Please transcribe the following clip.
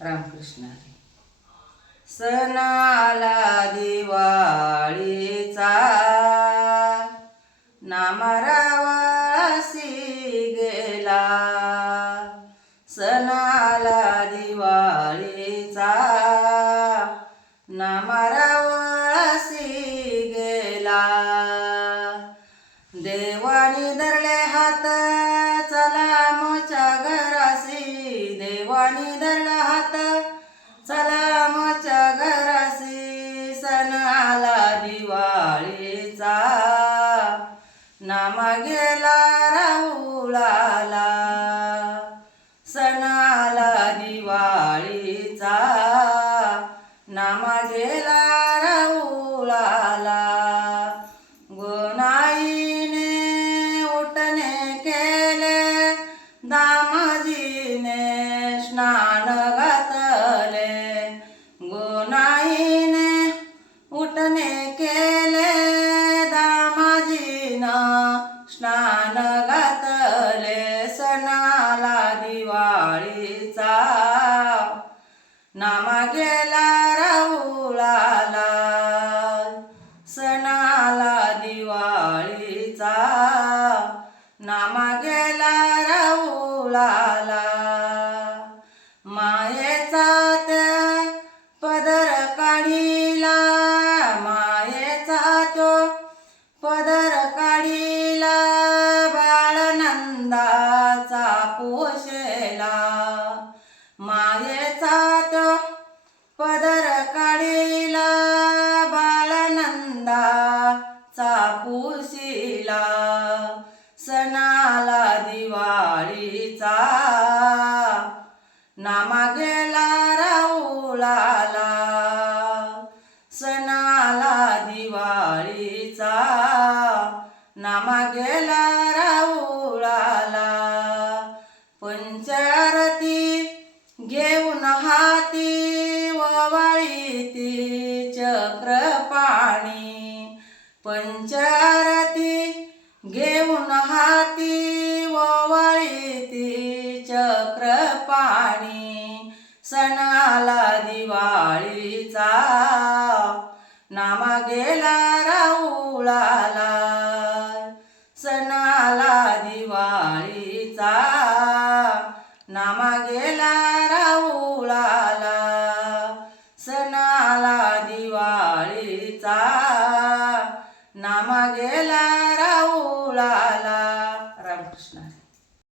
रामकृष्ण हरी. सण आला दिवाळीचा नामारावासी गेला. सण आला दिवाळीचा नामारावासी गेला. देवानी धरले हात चला मोच्या घरासी देवानी धरला नामा गेला राहुळाला दिवाळीचा. गेला राहुळाला सणाला दिवाळीचा नामा गेला राहुळाला मायेचा त्या पदर काढीला मायेचा तो पदर काढीला बाळनंदाचा पोशेला माय पुशीला सणाला दिवाळीचा. नामा गेला राहुळाला सणाला दिवाळीचा. नामा गेला राहुळाला पंचारती घेऊन हाती ववाळीती पाणी सणाला दिवाळीचा नामा गेला राऊळाला. सणाला दिवाळीचा नामा गेला राऊळाला. सणाला दिवाळीचा नामा गेला राऊळाला. रामकृष्ण.